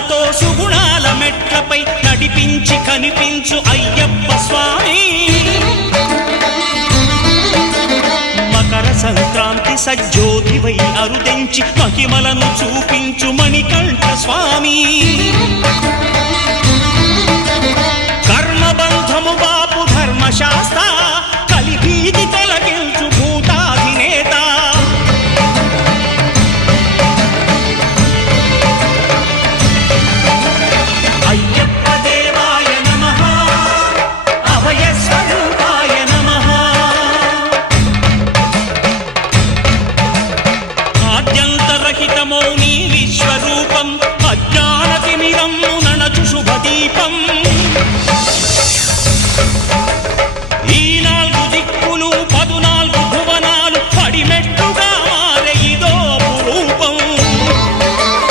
సుగుణాలతో సుగుణాల మెట్లపై నడిపించి కనిపించు అయ్యప్ప స్వామి మకర సంక్రాంతి సజ్జోతివై అరుదెంచి మహిమలను చూపించు మణికంఠ స్వామి